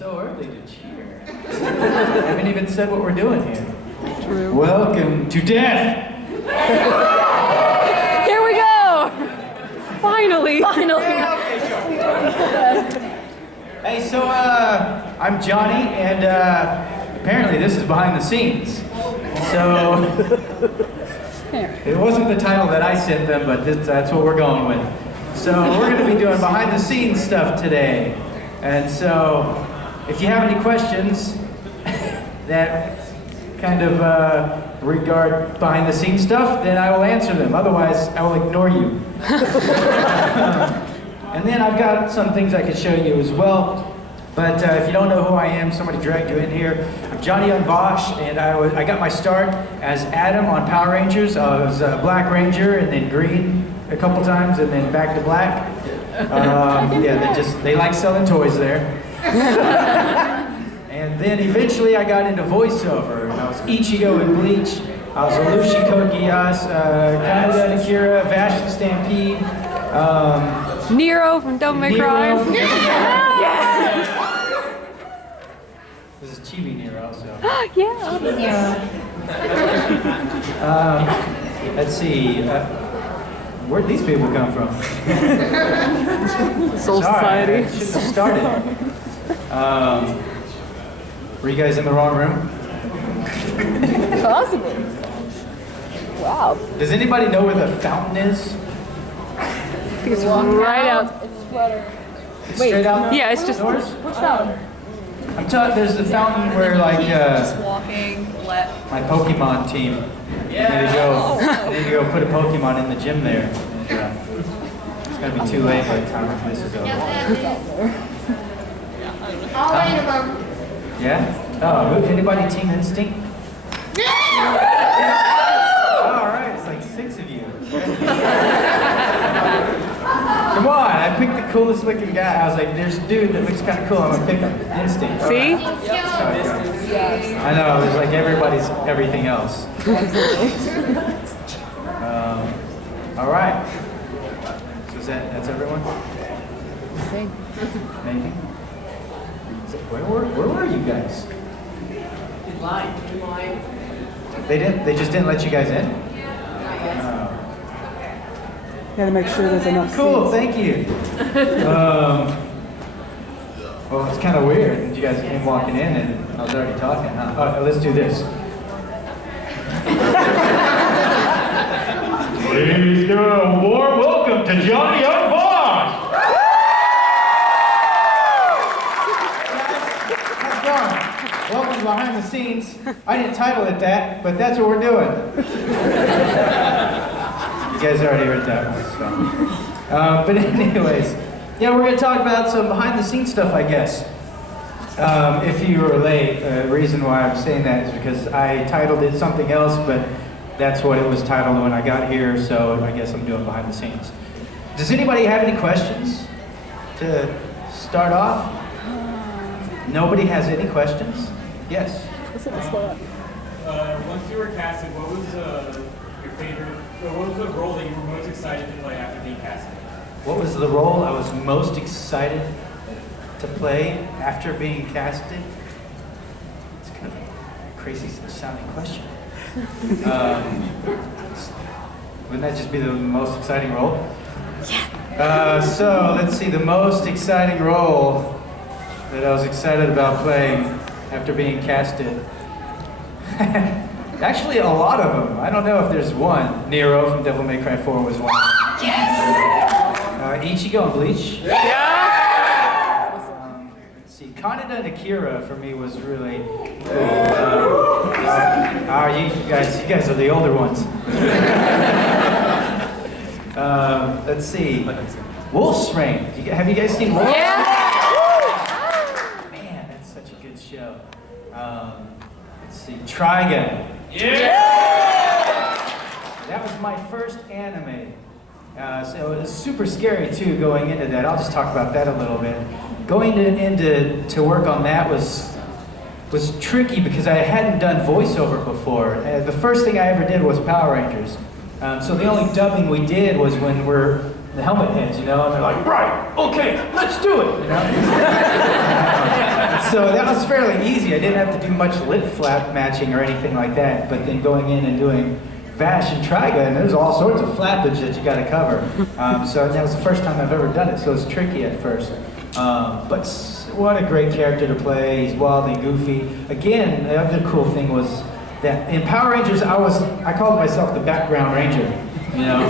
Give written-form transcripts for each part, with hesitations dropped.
so early to cheer. I haven't even said what we're doing here. True. Welcome to death! Here we go! Finally! Finally! Hey, so I'm Johnny, and apparently this is behind the scenes. So it wasn't the title that I sent them, but that's what we're going with. So we're going to be doing behind the scenes stuff today. And so if you have any questions that kind of regard behind the scenes stuff, then I will answer them. Otherwise, I will ignore you. And then I've got some things I could show you as well. But if you don't know who I am, somebody dragged you in here. I'm Johnny Yong Bosch, and I got my start as Adam on Power Rangers. I was Black Ranger, and then green a couple times, and then back to black. Yeah, they like selling toys there. And then eventually I got into voiceover. I was Ichigo in Bleach. I was Alushi Kogias, Kaneda and Akira, Vash and Stampede. Nero from Don't Make Cry. This is Chibi Nero, so. Yeah. Let's see. Where'd these people come from? Soul Sorry, Society. I shouldn't have started. Were you guys in the wrong room? Possible. Wow. Does anybody know where the fountain is? It's right out. It's straight out. Yeah, it's just. Doors? Which fountain? I'm telling. There's the fountain where Just walking left. my Pokemon team. I need to go put a Pokemon in the gym there. And, it's gonna be too late by the time this is over. All eight of them. Yeah? Oh, anybody Team Instinct? All right, it's like 6 of you. Come on, I picked the coolest looking guy. I was like, there's a dude that looks kind of cool. I'm gonna pick him. Instinct. See? That's how it goes. I know, there's like everybody's everything else. All right. So that's everyone? Maybe. Where were you guys? In line. They just didn't let you guys in? Gotta make sure there's enough Cool, seats. thank you. Well, it's kind of weird. You guys came walking in and I was already talking, huh? Oh, let's do this. Please give a warm welcome to Johnny Yong Bosch! How's it going? Welcome to Behind the Scenes. I didn't title it that, but that's what we're doing. You guys already heard that one, so. But anyways, yeah, we're going to talk about some behind-the-scenes stuff, I guess. If you were late, the reason why I'm saying that is because I titled it something else, but that's what it was titled when I got here, so I guess I'm doing behind the scenes. Does anybody have any questions to start off? Nobody has any questions? Yes? Once you were casted, what was your favorite, what was the role that you were most excited to play after being casted? What was the role I was most excited to play after being casted? It's kind of a crazy sounding question. Wouldn't that just be the most exciting role? Yeah. So let's see, the most exciting role that I was excited about playing after being casted. Actually, a lot of them. I don't know if there's one. Nero from Devil May Cry 4 was one. Yes! Ichigo and Bleach. Yeah. Let's see, Kaneda and Akira for me was really cool. You guys are the older ones. Let's see, Wolf's Rain. Have you guys seen Wolf's Rain? Yeah. Man, that's such a good show. Let's see, Triad. Yeah! That was my first anime. So it was super scary too going into that. I'll just talk about that a little bit. Going to work on that was tricky because I hadn't done voiceover before. The first thing I ever did was Power Rangers. So the only dubbing we did was when we're the helmet heads, you know, and they're like, right, okay, let's do it, you know? So that was fairly easy. I didn't have to do much lip flap matching or anything like that. But then going in and doing Vash and Triad, there's all sorts of flappage that you got to cover. So that was the first time I've ever done it. So it's tricky at first. But what a great character to play. He's wild and goofy. Again, the other cool thing was that in Power Rangers, I called myself the background ranger. You know.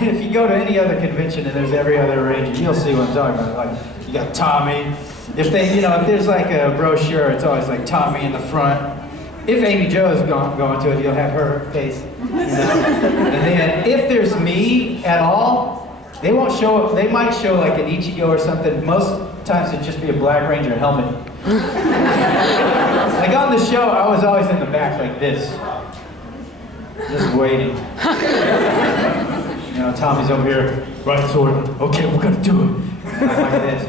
If you go to any other convention and there's every other ranger, you'll see what I'm talking about. Like, you got Tommy. If there's like a brochure, it's always like Tommy in the front. If Amy Jo's going to it, you'll have her face. You know? And then if there's me at all, they won't show up. They might show like an Ichigo or something. Most times it'd just be a Black Ranger helmet. Like on the show, I was always in the back like this, just waiting. You know, Tommy's over here, right sword. Okay, we're gonna do it. And I'm like this.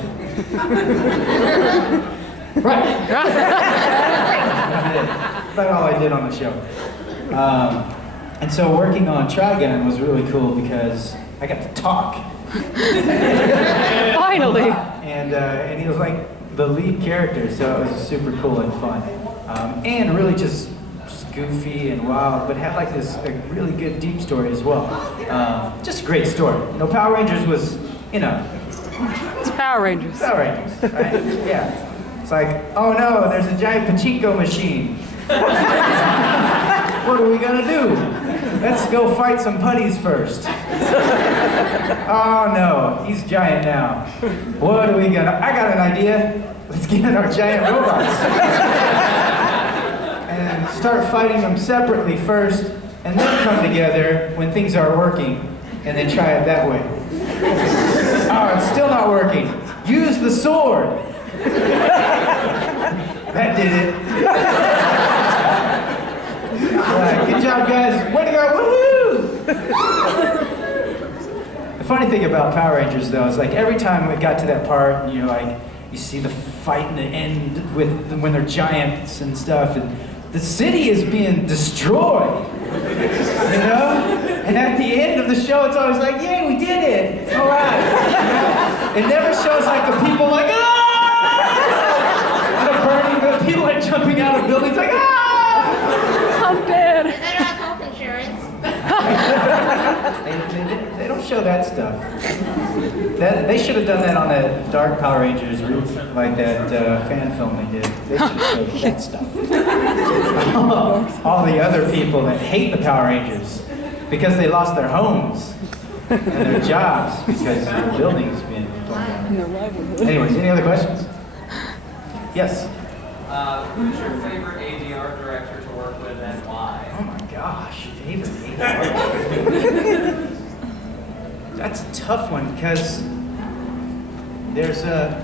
Right. That's all I did on the show. And so working on Trigun was really cool because I got to talk. Finally. And he was like the lead character, so it was super cool and fun. And really just goofy and wild, but had like this really good deep story as well. Just a great story. You know, Power Rangers was, you know. It's Power Rangers. Power Rangers, right? Yeah. It's like, oh no, there's a giant pachinko machine. What are we gonna do? Let's go fight some putties first. Oh no, he's giant now. What are we gonna, I got an idea. Let's get in our giant robots. And start fighting them separately first, and then come together when things are working, and then try it that way. Oh, it's still not working. Use the sword. That did it. Right, good job, guys. Way to go, woohoo! The funny thing about Power Rangers, though, is like every time we got to that part, you know, like you see the fight in the end with when they're giants and stuff, and the city is being destroyed. You know? And at the end of the show, it's always like, yay, we did it! All right. You know? It never shows like the people like, ah! The burning, the people like jumping out of buildings like, ah! I'm dead. They don't have health insurance. They don't show that stuff. They should have done that on that Dark Power Rangers, like that fan film they did. They should have showed that stuff. All the other people that hate the Power Rangers because they lost their homes and their jobs because the buildings being torn down. Anyways, any other questions? Yes. Who's your favorite ADR director to work with and why? Oh my gosh, favorite ADR. That's a tough one because there's a.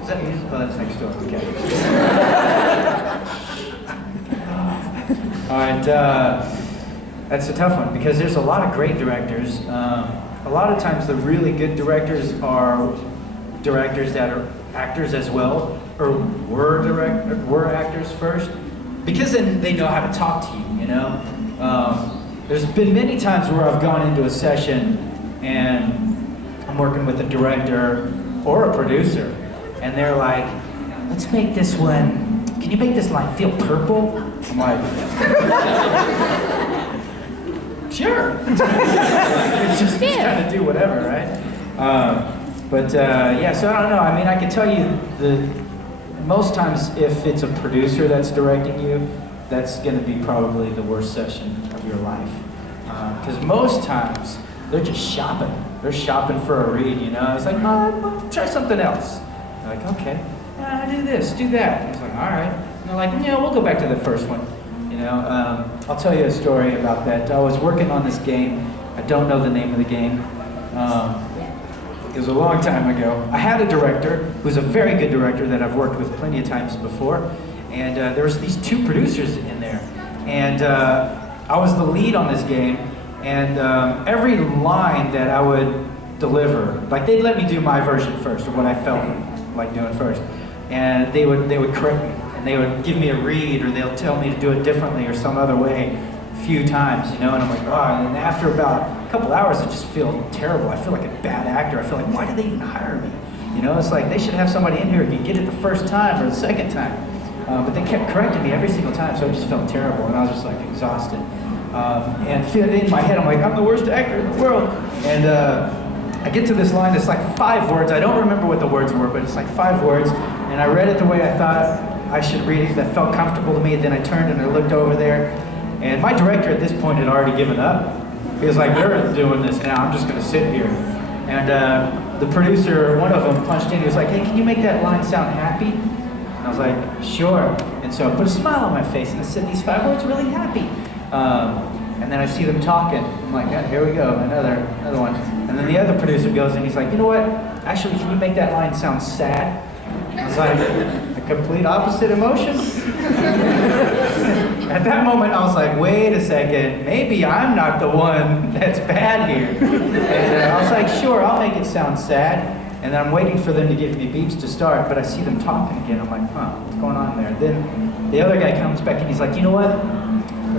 Is that music? Oh, that's next door. Okay. All right, that's a tough one because there's a lot of great directors. A lot of times the really good directors are directors that are actors as well, or were actors first, because then they know how to talk to you, you know? There's been many times where I've gone into a session and I'm working with a director or a producer, and they're like, let's make this one, can you make this line feel purple? I'm like, sure. just kind of do whatever, right? Yeah, so I don't know. I mean, I can tell you most times if it's a producer that's directing you, that's going to be probably the worst session of your life. Because most times they're just shopping. They're shopping for a read, you know? It's like, no, try something else. They're like, okay, do this, do that. And it's like, all right. And they're like, yeah, we'll go back to the first one. You know, I'll tell you a story about that. I was working on this game. I don't know the name of the game. It was a long time ago. I had a director who's a very good director that I've worked with plenty of times before, and there was these two producers in there, and I was the lead on this game, and every line that I would deliver, like they'd let me do my version first, or what I felt like doing first, and they would correct me, and they would give me a read, or they'll tell me to do it differently or some other way a few times, you know, and I'm like, oh, and after about a couple hours I just feel terrible. I feel like a bad actor. I feel like, why did they even hire me? You know, it's like they should have somebody in here who can get it the first time or the second time. But they kept correcting me every single time, so I just felt terrible, and I was just like exhausted. And in my head, I'm like, I'm the worst actor in the world. And I get to this line, it's like 5 words. I don't remember what the words were, but it's like 5 words. And I read it the way I thought I should read it, that felt comfortable to me. Then I turned and I looked over there. And my director at this point had already given up. He was like, they're doing this now, I'm just gonna sit here. And the producer, one of them, punched in. He was like, hey, can you make that line sound happy? And I was like, sure. And so I put a smile on my face and I said, these 5 words really happy. And then I see them talking. I'm like, yeah, here we go, another one. And then the other producer goes and he's like, you know what? Actually, can you make that line sound sad? I was like, a complete opposite emotion? At that moment, I was like, wait a second, maybe I'm not the one that's bad here. And I was like, sure, I'll make it sound sad. And then I'm waiting for them to give me beeps to start, but I see them talking again. I'm like, huh, what's going on there? Then the other guy comes back and he's like, you know what?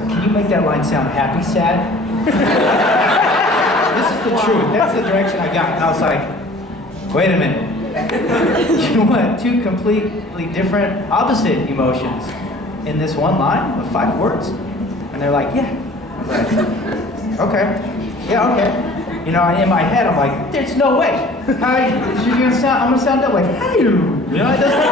Can you make that line sound happy, sad? This is the truth. That's the direction I got. And I was like, wait a minute. You want 2 completely different, opposite emotions in this one line with 5 words? And they're like, yeah. I was like, okay. Yeah, okay. You know, in my head, I'm like, there's no way. How you're gonna sound? I'm gonna sound up like, hey, you know, it doesn't.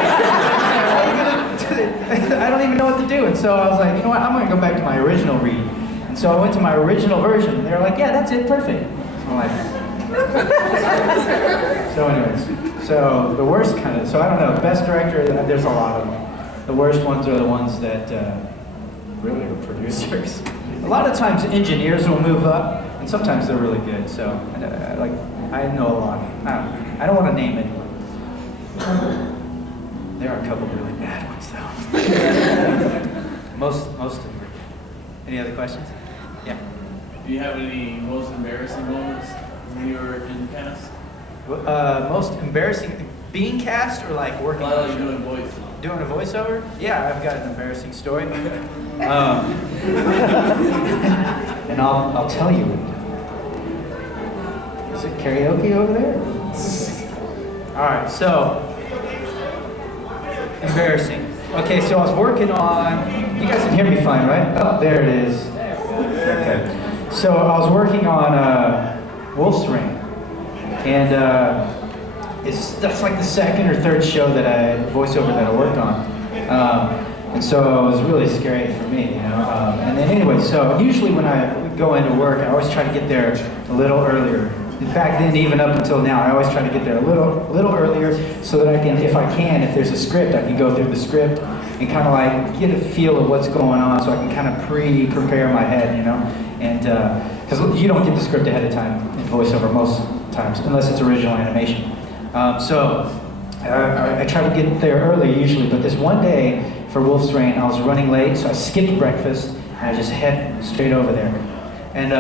I don't even know what to do. And so I was like, you know what? I'm gonna go back to my original read. And so I went to my original version. And they were like, yeah, that's it, perfect. I'm like. So, anyways, so the worst kind of. So I don't know. Best director. There's a lot of them. The worst ones are the ones that really are producers. A lot of times engineers will move up. And sometimes they're really good, so I know a lot. I don't want to name anyone. There are a couple really bad ones, though. most of them. Any other questions? Yeah. Do you have any most embarrassing moments when you were in cast? Most embarrassing, being cast or like working? While you're doing voice. Doing a voiceover? Yeah, I've got an embarrassing story. And I'll tell you. Is it karaoke over there? All right, so embarrassing. Okay, so I was working on. You guys can hear me fine, right? Oh, there it is. Okay. So I was working on Wolf's Rain, and that's like the 2nd or 3rd show that voiceover that I worked on. And so it was really scary for me, you know. And then anyway, so usually when I go into work, I always try to get there a little earlier. Back then, even up until now, I always try to get there a little earlier so that I can, if if there's a script, I can go through the script and kind of like get a feel of what's going on, so I can kind of prepare my head, you know. And because you don't get the script ahead of time in voiceover most times, unless it's original animation. So I try to get there early usually, but this one day for Wolf's Rain, I was running late, so I skipped breakfast and I just head straight over there. And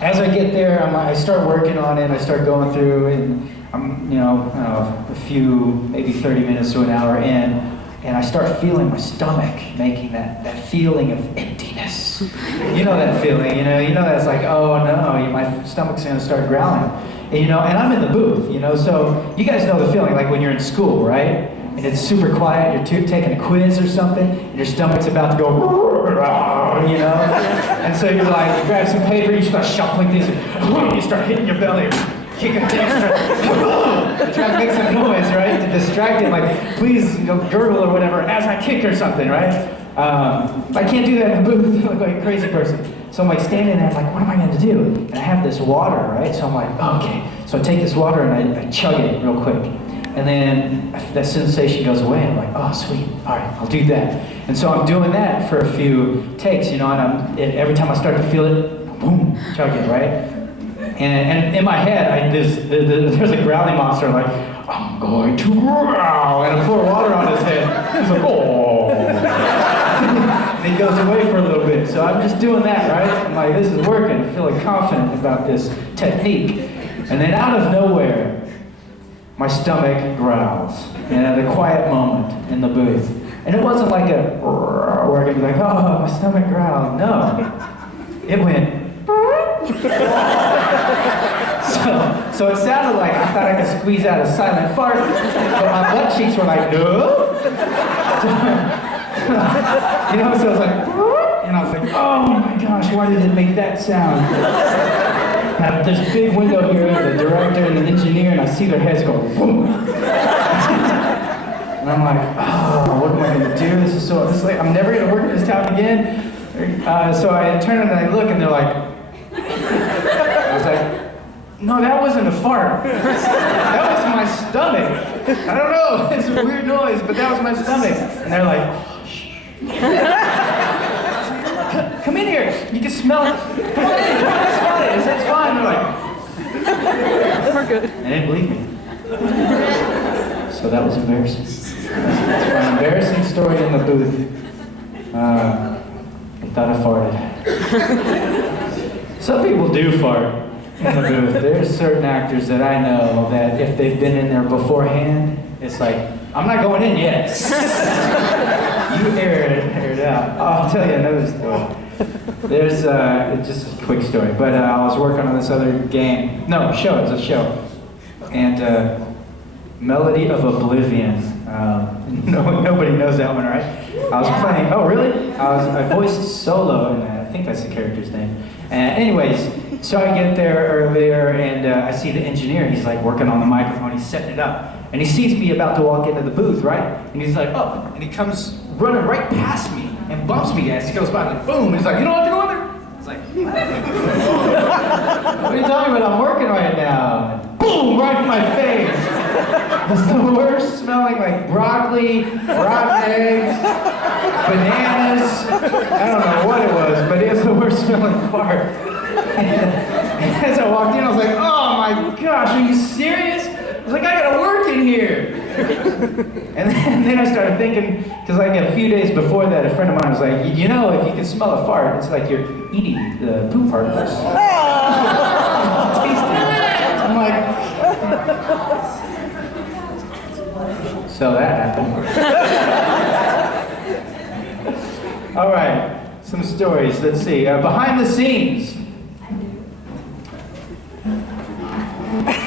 as I get there, I start working on it. I start going through, and I'm, you know, a few, maybe 30 minutes to an hour in, and I start feeling my stomach making that feeling of emptiness. You know that feeling, you know that's like, oh no, my stomach's gonna start growling. And, you know, and I'm in the booth, you know, so you guys know the feeling like when you're in school, right? And it's super quiet, you're taking a quiz or something, and your stomach's about to go, you know? And so you're like, you grab some paper, you start shuffling things, and you start hitting your belly, kicking things, trying to make some noise, right? To distract it, like, please, you know, gurgle or whatever, as I kick or something, right? I can't do that in the booth, I look like a crazy person. So I'm like standing there, I'm like, what am I gonna do? And I have this water, right? So I'm like, oh, okay. So I take this water and I chug it real quick. And then that sensation goes away. I'm like, oh, sweet. All right, I'll do that. And so I'm doing that for a few takes, you know, and every time I start to feel it, boom, chug it, right? And in my head, there's a growling monster. I'm like, I'm going to growl. And I pour water on his head. He's like, oh. And he goes away for a little bit. So I'm just doing that, right? I'm like, this is working. I'm feeling confident about this technique. And then out of nowhere, my stomach growls, and at a quiet moment in the booth. And it wasn't like where I could be like, oh, my stomach growled. No, it went. So it sounded like I thought I could squeeze out a silent fart, but my butt cheeks were like, no. You know, so I was like, and I was like, oh my gosh, why did it make that sound? Now, there's a big window here, the director and the engineer, and I see their heads go, boom. And I'm like, oh, what am I gonna do? This is like, I'm never gonna work in this town again. So I turn and I look and they're like, I was like, no, that wasn't a fart. That was my stomach. I don't know, it's a weird noise, but that was my stomach. And they're like, come in here, you can smell it. Come on in, smell it. It's fine. They're like, We're good. they didn't believe me. So that was embarrassing. That's my embarrassing story in the booth. I thought I farted. Some people do fart in the booth. There's certain actors that I know that if they've been in there beforehand, it's like, I'm not going in yet. You air it out. I'll tell you another story. There's just a quick story, but I was working on this other game. No, show, it's a show. And Melody of Oblivion. Nobody knows that one, right? I was playing, oh really? I voiced Solo in that. I think that's the character's name. Anyways, so I get there earlier and I see the engineer. He's like working on the microphone. He's setting it up. And he sees me about to walk into the booth, right? And he's like, oh, and he comes running right past me and bumps me as he goes by, like boom. And he's like, you don't have to go in there. I was like, what are you talking about? I'm working right now. And boom, right in my face. It's the worst smelling, like broccoli, rotten eggs, bananas. I don't know what it was, but it was the worst smelling fart. As I walked in, I was like, oh my gosh, are you serious? I was like, I gotta work in here. And then I started thinking, because like a few days before that, a friend of mine was like, you know, if you can smell a fart, it's like you're eating the poop particles. Tasty. I'm like, so that happened. All right, some stories. Let's see. Behind the scenes.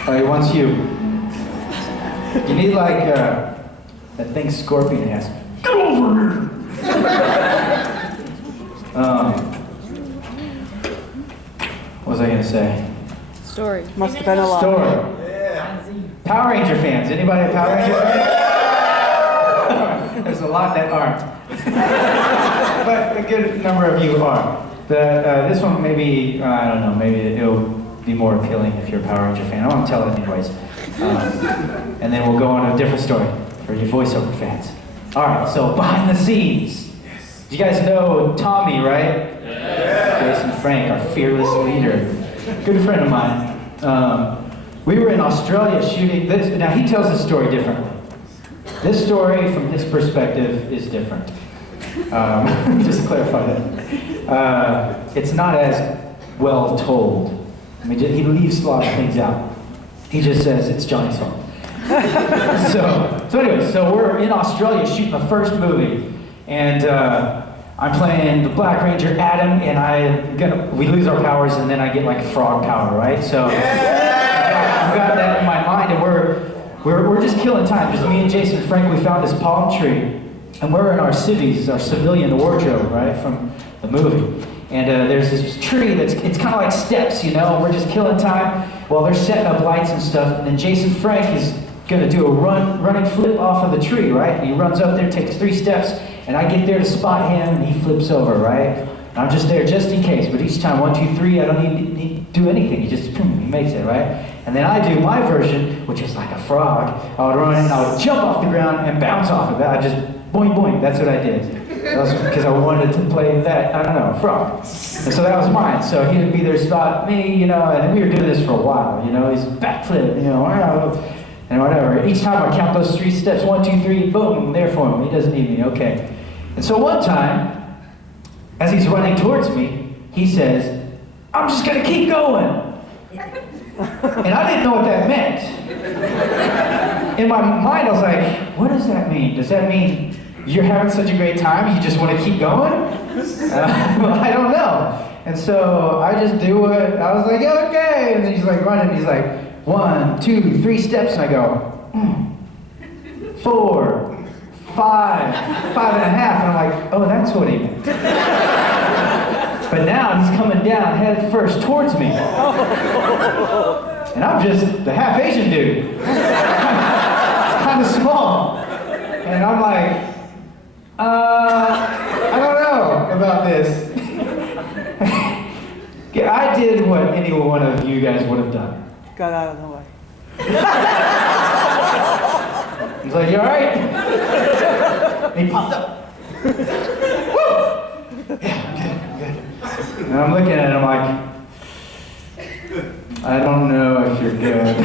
Oh, he wants you. You need like that thing Scorpion has. Get over here. What was I gonna say? Story. Must have been a lot. Story. Power Ranger fans. Anybody a Power Ranger fan? There's a lot that aren't. But a good number of you are. This one maybe, I don't know, maybe it'll be more appealing if you're a Power Ranger fan. I won't tell it anyways. And then we'll go on to a different story for you voiceover fans. All right, so behind the scenes. You guys know Tommy, right? Yeah. Jason Frank, our fearless leader. Good friend of mine. We were in Australia shooting this. Now he tells this story differently. This story, from his perspective, is different. Just to clarify that. It's not as well told. I mean, he leaves a lot of things out. He just says it's Johnny's fault. So anyway, so we're in Australia shooting the first movie, and I'm playing the Black Ranger Adam, and we lose our powers, and then I get like frog power, right? So I've got that in my mind, and we're just killing time. Just me and Jason Frank, we found this palm tree, and we're in our civvies, our civilian wardrobe, right, from the movie. And there's this tree it's kind of like steps, you know, and we're just killing time while they're setting up lights and stuff. And then Jason Frank is gonna do a running flip off of the tree, right? And he runs up there, takes 3 steps, and I get there to spot him, and he flips over, right? And I'm just there just in case, but each time, 1, 2, 3, I don't need to do anything. He just, boom, he makes it, right? And then I do my version, which is like a frog. I would run and I would jump off the ground and bounce off of it. I just, boing, boing, that's what I did. That was because I wanted to play that, I don't know, frog. And so that was mine. So he would be there to spot me, you know, and we were doing this for a while, you know, he's backflip, you know, and whatever. Each time I count those 3 steps, 1, 2, 3, boom, there for him. He doesn't need me, okay. And so one time, as he's running towards me, he says, I'm just gonna keep going. And I didn't know what that meant. In my mind, I was like, what does that mean? Does that mean you're having such a great time, you just want to keep going? Well, I don't know. And so I just do what, I was like, yeah, okay. And then he's like running, he's like, 1, 2, 3 steps. And I go, 4, 5, 5.5. And I'm like, oh, that's what he meant. But now he's coming down head first towards me. And I'm just the half Asian dude. Kind of small. And I'm like, I don't know about this. Yeah, I did what any one of you guys would have done. Got out of the way. He's like, you alright? And he popped up. Woo! Yeah, I'm good. And I'm looking at him like, I don't know if you're good.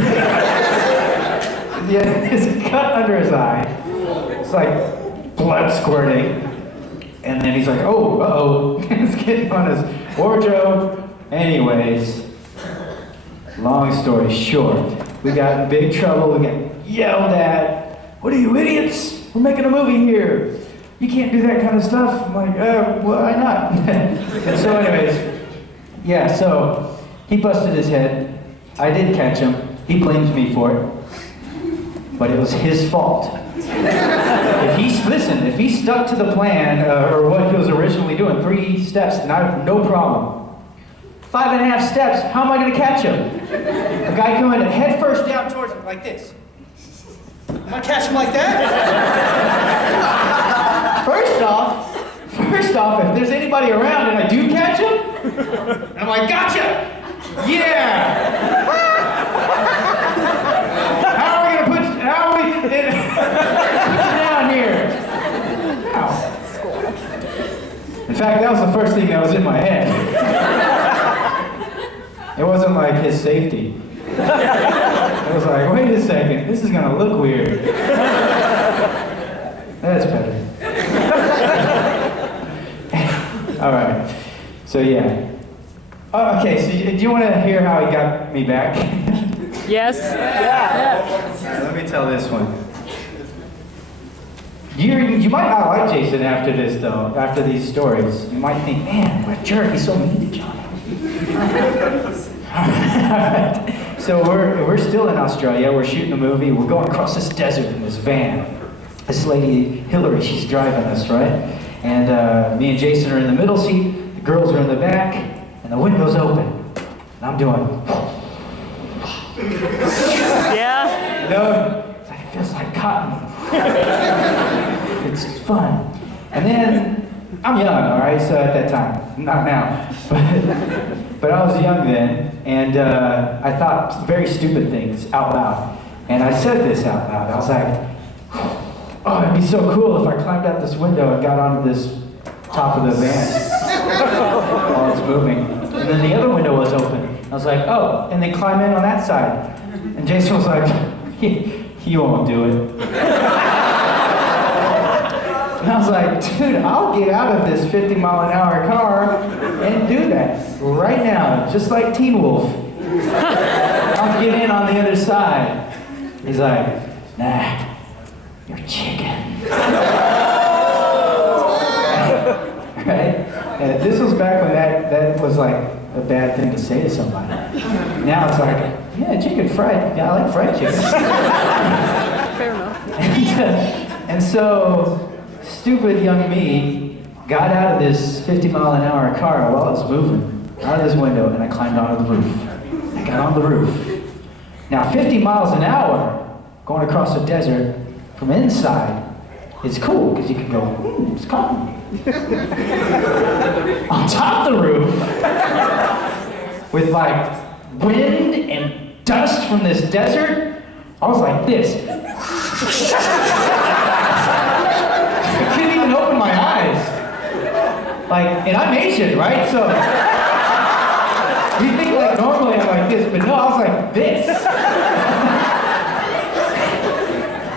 Yeah, there's a cut under his eye. It's like blood squirting. And then he's like, oh, uh-oh. It's getting on his wardrobe. Anyways, long story short, we got in big trouble. We got yelled at. What are you, idiots? We're making a movie here. You can't do that kind of stuff. I'm like, why not? And so anyways, yeah, so he busted his head. I did catch him. He blames me for it. But it was his fault. If he stuck to the plan, or what he was originally doing, 3 steps, no problem. 5.5 steps, how am I going to catch him? A guy coming head first down towards me like this. Am I catch him like that? First off, if there's anybody around and I do catch him, and I'm like, gotcha! Yeah! How are we put you down here? Ow. In fact, that was the first thing that was in my head. It wasn't like his safety. I was like, wait a second, this is gonna look weird. That's better. All right, so yeah. Oh, okay, so do you want to hear how he got me back? Yes. Yeah. Let me tell this one. You might not like Jason after this, though, after these stories. You might think, man, what a jerk, he's so mean to Johnny. Alright, so we're still in Australia, we're shooting a movie, we're going across this desert in this van. This lady, Hillary, she's driving us, right? And me and Jason are in the middle seat, the girls are in the back, and the window's open. And I'm doing... Yeah. You know, it's like, it feels like cotton. It's fun. And then, I'm young, all right, so at that time, not now. But I was young then, and I thought very stupid things out loud. And I said this out loud. I was like, oh, it'd be so cool if I climbed out this window and got onto this top of the van while it's moving. And then the other window was open. I was like, oh, and they climb in on that side. And Jason was like, you won't do it. And I was like, dude, I'll get out of this 50-mile-an-hour car and do that right now, just like Teen Wolf. I'll get in on the other side. He's like, nah, you're chicken. Right? And this was back when that was like a bad thing to say to somebody. Now it's like, yeah, chicken fried. Yeah, I like fried chicken. Fair enough. And so, stupid young me got out of this 50-mile-an-hour car while it was moving, out of this window, and I climbed onto the roof. I got on the roof. Now, 50 miles an hour going across a desert from inside is cool, because you can go, it's cotton. On top of the roof, with like wind and dust from this desert, I was like this. I couldn't even open my eyes. Like, and I'm Asian, right? So, you think like normally I'm like this, but no, I was like this.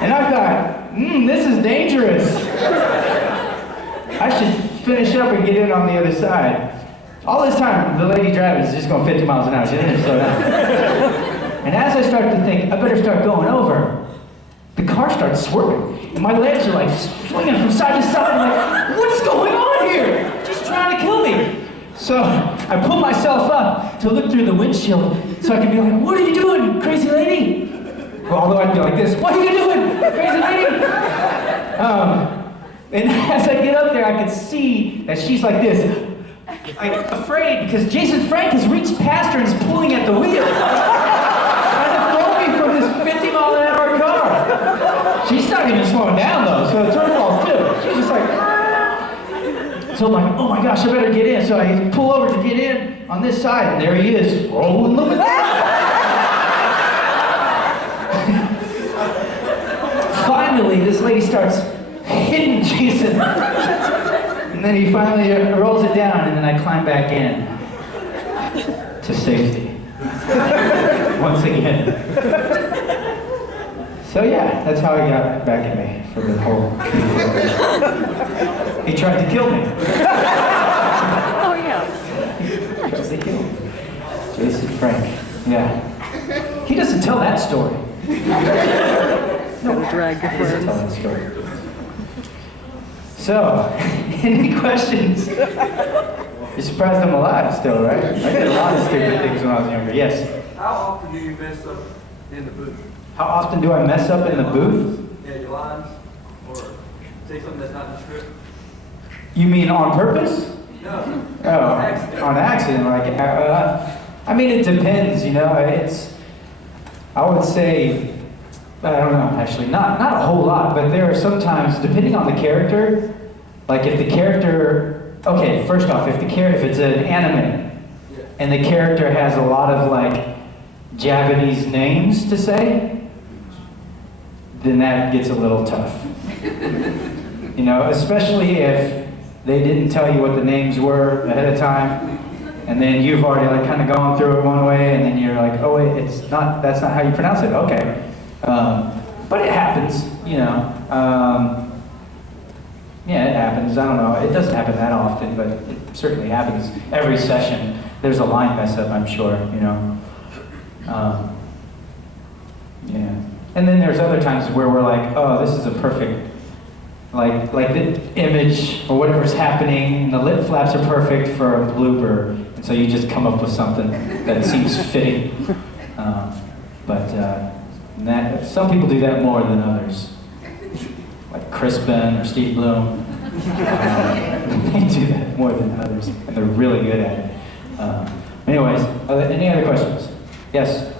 And I thought, this is dangerous. I should finish up and get in on the other side. All this time, the lady driving is just going 50 miles an hour. She didn't slow down. And as I start to think, I better start going over, the car starts swerving. And my legs are like swinging from side to side. I'm like, what's going on here? Just trying to kill me. So I pull myself up to look through the windshield so I can be like, what are you doing, crazy lady? Although I'd be like this, what are you doing, crazy lady? And as I get up there, I can see that she's like this, like afraid because Jason Frank has reached past her and is pulling at the wheel. Trying to throw me from this 50-mile-an-hour car. She's not even slowing down though, so it's her fault too. She's just like, so I'm like, oh my gosh, I better get in. So I pull over to get in on this side, and there he is. Oh, look at that! Finally, this lady starts hitting Jason. And then he finally rolls it down, and then I climb back in to safety. Once again. So yeah, that's how he got back at me for the whole He tried to kill me. Oh, yeah. He tried to kill me. Jason Frank. Yeah. He doesn't tell that story. Gotta drag your He doesn't tell friends. that story. So, any questions? You're surprised I'm alive still, right? I did a lot of stupid things when I was younger. Yes? How often do you mess up in the booth? How often do I mess up in the booth? Yeah, your lines? Or say something that's not in the script? You mean on purpose? No. Oh, on accident. Like, I mean, it depends, you know. I would say, I don't know, actually, not a whole lot, but there are sometimes, depending on the character, like if the character, okay, first off, if it's an anime, and the character has a lot of like Japanese names to say, then that gets a little tough. You know, especially if they didn't tell you what the names were ahead of time, and then you've already like kind of gone through it one way, and then you're like, oh wait, that's not how you pronounce it. Okay, but it happens, you know. Yeah, it happens. I don't know. It doesn't happen that often, but it certainly happens every session. There's a line mess up, I'm sure, you know. Yeah, and then there's other times where we're like, oh, this is a perfect. Like the image or whatever's happening, and the lip flaps are perfect for a blooper, and so you just come up with something that seems fitting. Some people do that more than others, like Crispin or Steve Bloom. They do that more than others, and they're really good at it. Anyways, any other questions? Yes.